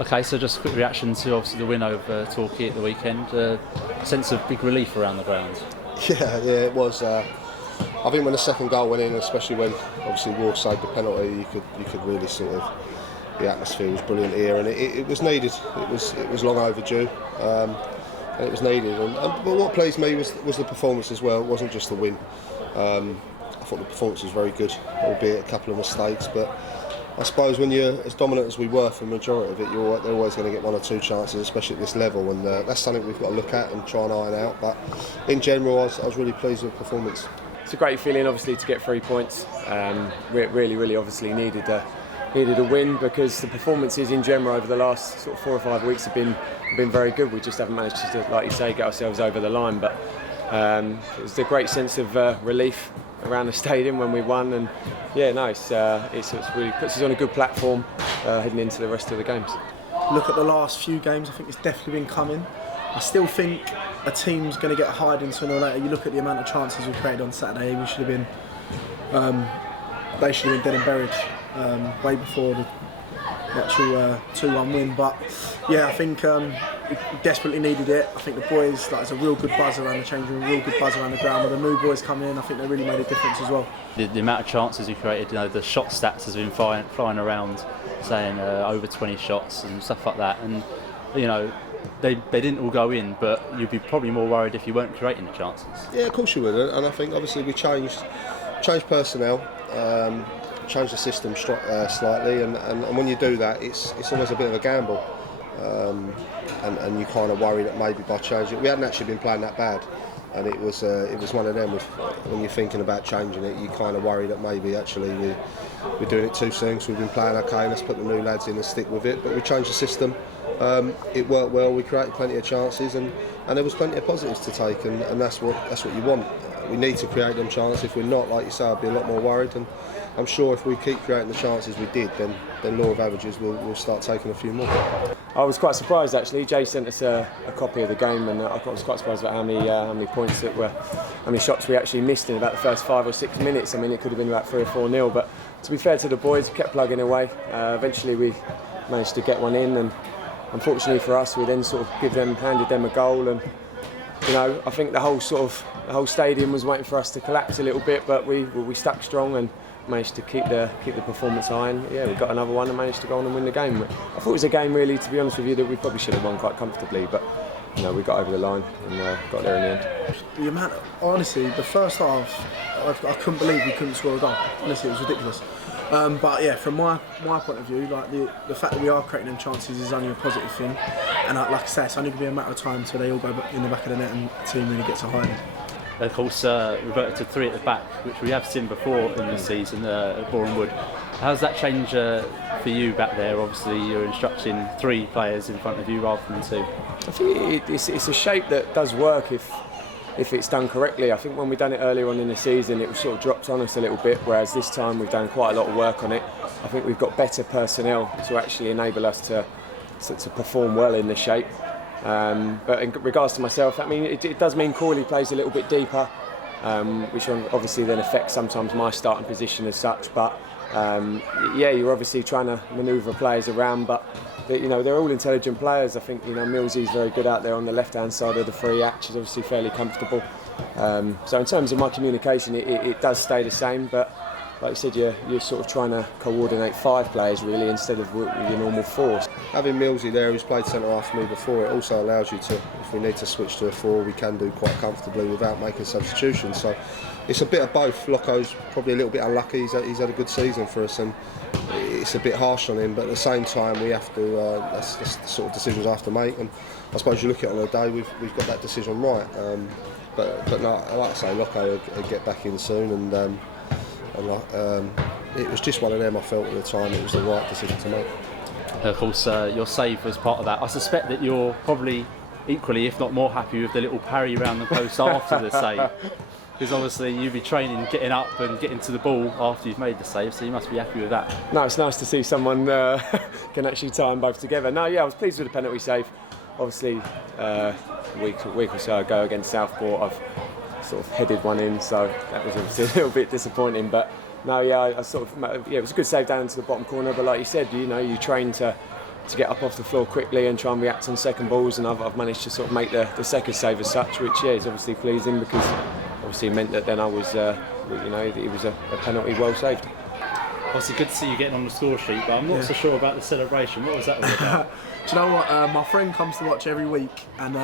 Okay, so just a quick reaction to obviously the win over Torquay at the weekend. Sense of big relief around the ground. Yeah, it was. I think when the second goal went in, especially when obviously Ward saved the penalty, you could really sort of, the atmosphere was brilliant here, and it was needed. It was long overdue, and it was needed. But what pleased me was the performance as well. It wasn't just the win. I thought the performance was very good, albeit a couple of mistakes. But I suppose when you're as dominant as we were for the majority of it, they're always going to get one or two chances, especially at this level, and that's something we've got to look at and try and iron out. But in general, I was really pleased with the performance. It's a great feeling, obviously, to get 3 points. Really, obviously needed a win, because the performances in general over the last sort of 4 or 5 weeks have been very good. We just haven't managed to, like you say, get ourselves over the line. But it was a great sense of relief around the stadium when we won, and it's really puts us on a good platform heading into the rest of the games. Look at the last few games, I think it's definitely been coming. I still think a team's going to get hiding sooner or later. You look at the amount of chances we created on Saturday, they should have been dead and buried way before the actual 2-1 win. But yeah, I think we desperately needed it. I think the boys, there's a real good buzz around the change room, a real good buzz around the ground. With the new boys coming in, I think they really made a difference as well. The amount of chances we created, the shot stats has been flying around, saying over 20 shots and stuff like that. And they didn't all go in, but you'd be probably more worried if you weren't creating the chances. Yeah, of course you would. And I think obviously we changed personnel, changed the system slightly, and when you do that, it's almost a bit of a gamble. And you kind of worry that maybe by changing it, we hadn't actually been playing that bad, and it was one of them. When you're thinking about changing it, you kind of worry that maybe actually we're doing it too soon. So we've been playing okay, let's put the new lads in and stick with it. But we changed the system. It worked well. We created plenty of chances, and there was plenty of positives to take, and that's what you want. We need to create them chances. If we're not, like you say, I'd be a lot more worried. And I'm sure if we keep creating the chances we did, then law of averages will start taking a few more. I was quite surprised actually. Jay sent us a copy of the game, and I was quite surprised about how many points how many shots we actually missed in about the first 5 or 6 minutes. I mean, it could have been about 3 or 4-0. But to be fair to the boys, we kept plugging away. Eventually, we managed to get one in, and unfortunately for us, we then sort of handed them a goal, and I think the whole stadium was waiting for us to collapse a little bit, but we stuck strong and managed to keep the performance high, and we got another one and managed to go on and win the game. I thought it was a game, really, to be honest with you, that we probably should have won quite comfortably, but we got over the line and got there in the end. The amount, honestly, the first half, I couldn't believe we couldn't score a goal. Honestly, it was ridiculous. But yeah, from my point of view, the fact that we are creating them chances is only a positive thing, and like I say, it's only going to be a matter of time until they all go in the back of the net and the team really gets a hiding. Of course, reverted to 3 at the back, which we have seen before in the season at Boreham Wood. How's that change for you back there? Obviously, you're instructing 3 players in front of you rather than 2. I think it's a shape that does work if it's done correctly. I think when we done it earlier on in the season, it was sort of dropped on us a little bit, whereas this time we've done quite a lot of work on it. I think we've got better personnel to actually enable us to perform well in the shape. But in regards to myself, I mean, it does mean Crawley plays a little bit deeper, which obviously then affects sometimes my starting position as such. But you're obviously trying to manoeuvre players around, but they're all intelligent players. I think Millsy's very good out there on the left-hand side of the free. Act is obviously fairly comfortable. So in terms of my communication, it does stay the same, but like you said, you're sort of trying to coordinate 5 players really instead of your normal 4. Having Millsy there, who's played centre half for me before, it also allows you to, if we need to switch to a 4, we can do quite comfortably without making substitutions. So it's a bit of both. Loco's probably a little bit unlucky. He's had a good season for us, and it's a bit harsh on him. But at the same time, we have to. That's the sort of decisions I have to make. And I suppose you look at it on a day, we've got that decision right. But no, like I say, Loco will get back in soon, and it was just one of them. I felt at the time it was the right decision to make. Of course, your save was part of that. I suspect that you're probably equally, if not more, happy with the little parry round the post after the save. Because obviously you'd be training, getting up and getting to the ball after you've made the save, so you must be happy with that. No, it's nice to see someone can actually tie them both together. No, I was pleased with the penalty save. Obviously, a week or so ago against Southport, I've sort of headed one in, so that was obviously a little bit disappointing. But no, it was a good save down into the bottom corner. But like you said, you train to get up off the floor quickly and try and react on second balls, and I've managed to sort of make the second save as such, which is obviously pleasing, because obviously it meant that then I was, it was a penalty well saved. Obviously, good to see you getting on the score sheet, but I'm not so sure about the celebration. What was that all about? Do you know what? My friend comes to watch every week, and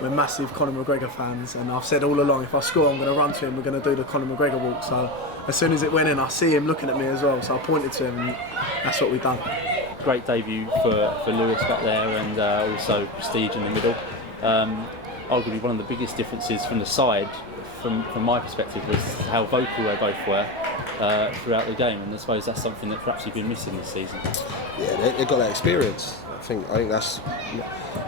we're massive Conor McGregor fans. And I've said all along, if I score, I'm going to run to him. We're going to do the Conor McGregor walk. So as soon as it went in, I see him looking at me as well. So I pointed to him, and that's what we've done. Great debut for Lewis back there, and also Prestige in the middle. Arguably one of the biggest differences from the side, from my perspective, was how vocal they both were throughout the game, and I suppose that's something that perhaps you've been missing this season. Yeah, they've got that experience. I think that's,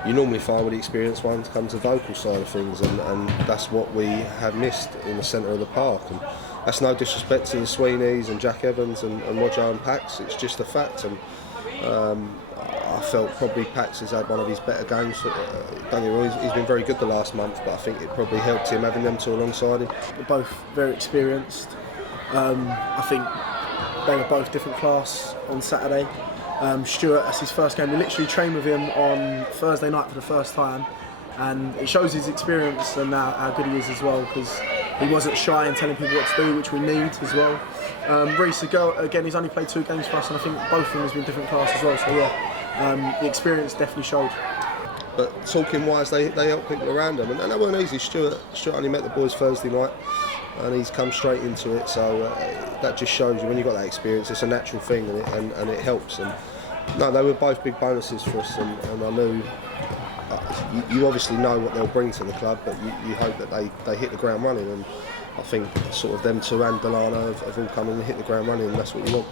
you normally find with the experienced ones comes the vocal side of things, and that's what we have missed in the centre of the park. And that's no disrespect to the Sweeneys and Jack Evans and Roger and Pax. It's just a fact. And I felt probably Pax has had one of his better games. Don't get me wrong, he's been very good the last month, but I think it probably helped him having them two alongside him. They're both very experienced. I think they were both different class on Saturday. Stuart, that's his first game. We literally trained with him on Thursday night for the first time, and it shows his experience and how good he is as well, because he wasn't shy in telling people what to do, which we need as well. Reece, again, he's only played 2 games for us, and I think both of them has been different class as well. So yeah, the experience definitely showed. But talking wise, they help people around them, and that weren't easy. Stuart only met the boys Thursday night, and he's come straight into it. So that just shows you when you've got that experience, it's a natural thing, and it helps. And no, they were both big bonuses for us, and I knew. You obviously know what they'll bring to the club, but you hope that they hit the ground running, and I think sort of them two and Delano have all come in and hit the ground running, and that's what you want.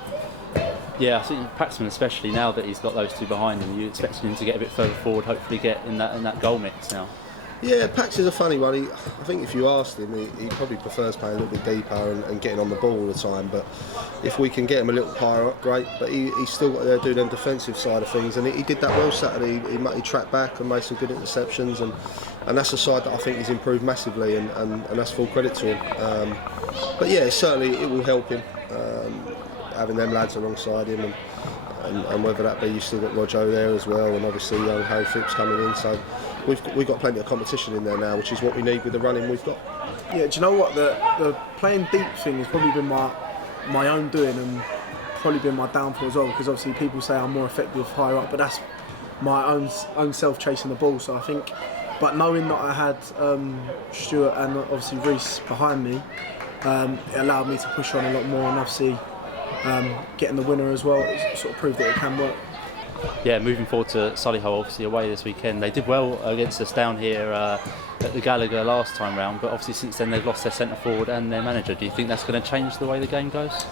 Yeah, I think Paxman especially, now that he's got those two behind him, you expect him to get a bit further forward, hopefully get in that goal mix now. Yeah, Pax is a funny one. I think if you asked him, he probably prefers playing a little bit deeper and getting on the ball all the time. But if we can get him a little higher up, great. But he's still got to do the defensive side of things, and he did that well Saturday. He tracked back and made some good interceptions, and that's a side that I think he's improved massively, and that's full credit to him. But yeah, certainly it will help him having them lads alongside him, and whether that be, you've still got Rojo there as well, and obviously young Harry Phipps coming in. So we've got plenty of competition in there now, which is what we need with the running we've got. Yeah, do you know what, the playing deep thing has probably been my own doing, and probably been my downfall as well, because obviously people say I'm more effective higher up, but that's my own self chasing the ball. So I think, but knowing that I had Stuart and obviously Reece behind me, it allowed me to push on a lot more, and obviously getting the winner as well, it sort of proved that it can work. Yeah, moving forward to Solihull, obviously away this weekend. They did well against us down here at the Gallagher last time round, but obviously since then they've lost their centre forward and their manager. Do you think that's going to change the way the game goes?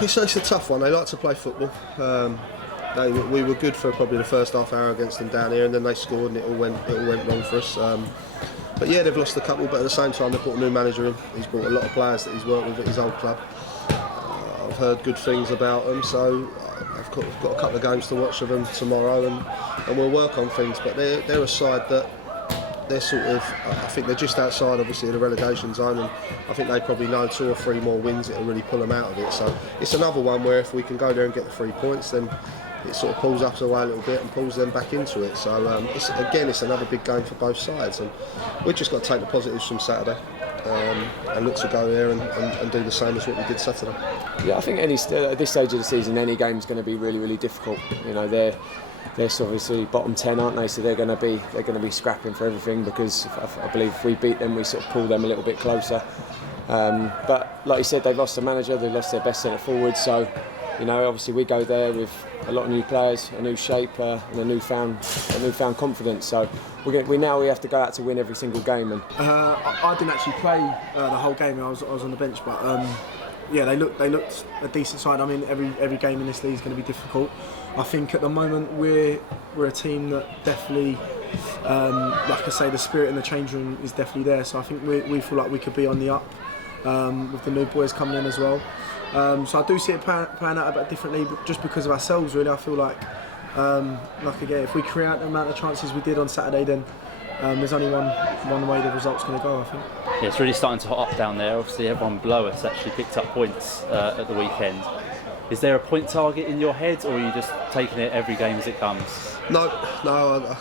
It's a tough one. They like to play football. We were good for probably the first half hour against them down here, and then they scored and it all went wrong for us. But yeah, they've lost a couple, but at the same time they've brought a new manager in. He's brought a lot of players that he's worked with at his old club. I've heard good things about them, so I've got a couple of games to watch of them tomorrow, and we'll work on things. But they're a side that they're sort of, I think they're just outside obviously of the relegation zone, and I think they probably know 2 or 3 more wins that'll really pull them out of it. So it's another one where if we can go there and get the 3 points, then it sort of pulls us away a little bit and pulls them back into it. So it's another big game for both sides, and we've just got to take the positives from Saturday. And look to go there and do the same as what we did Saturday. Yeah, I think at this stage of the season, any game's going to be really, really difficult. You know, they're obviously bottom 10, aren't they? So they're going to be scrapping for everything, because I believe if we beat them, we sort of pull them a little bit closer. But like you said, they've lost the manager, they've lost their best centre forward. So, you know, obviously we go there with a lot of new players, a new shape, and a newfound confidence. So we now have to go out to win every single game. And I didn't actually play the whole game. I was on the bench, but yeah, they looked a decent side. I mean, every game in this league is going to be difficult. I think at the moment we're a team that definitely, like I say, the spirit in the change room is definitely there. So I think we feel like we could be on the up with the new boys coming in as well. So I do see it playing out a bit differently, but just because of ourselves, really. I feel like again, if we create the amount of chances we did on Saturday, then there's only one way the result's going to go, I think. Yeah, it's really starting to hot up down there. Obviously everyone below us actually picked up points at the weekend. Is there a point target in your head, or are you just taking it every game as it comes? No,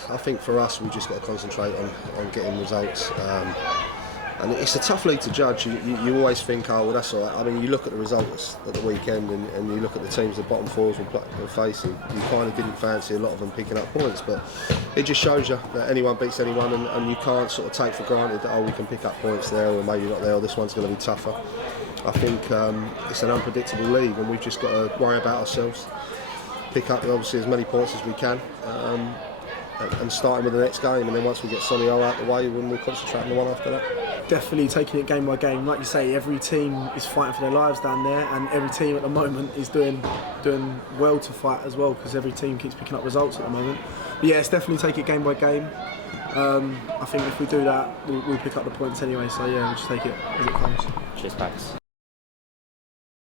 I think for us we've just got to concentrate on getting results. And it's a tough league to judge. You always think, oh, well, that's all right. I mean, you look at the results at the weekend and you look at the teams, the bottom fours we're facing, you kind of didn't fancy a lot of them picking up points. But it just shows you that anyone beats anyone, and you can't sort of take for granted that, oh, we can pick up points there or maybe not there, or this one's going to be tougher. I think it's an unpredictable league, and we've just got to worry about ourselves, pick up obviously as many points as we can, and starting with the next game, and then once we get Solihull out the way, we'll concentrate on the one after that. Definitely taking it game by game. Like you say, every team is fighting for their lives down there, and every team at the moment is doing well to fight as well, because every team keeps picking up results at the moment. But yeah, it's definitely take it game by game. I think if we do that, we'll pick up the points anyway. So yeah, we'll just take it as it comes. Cheers, Pax.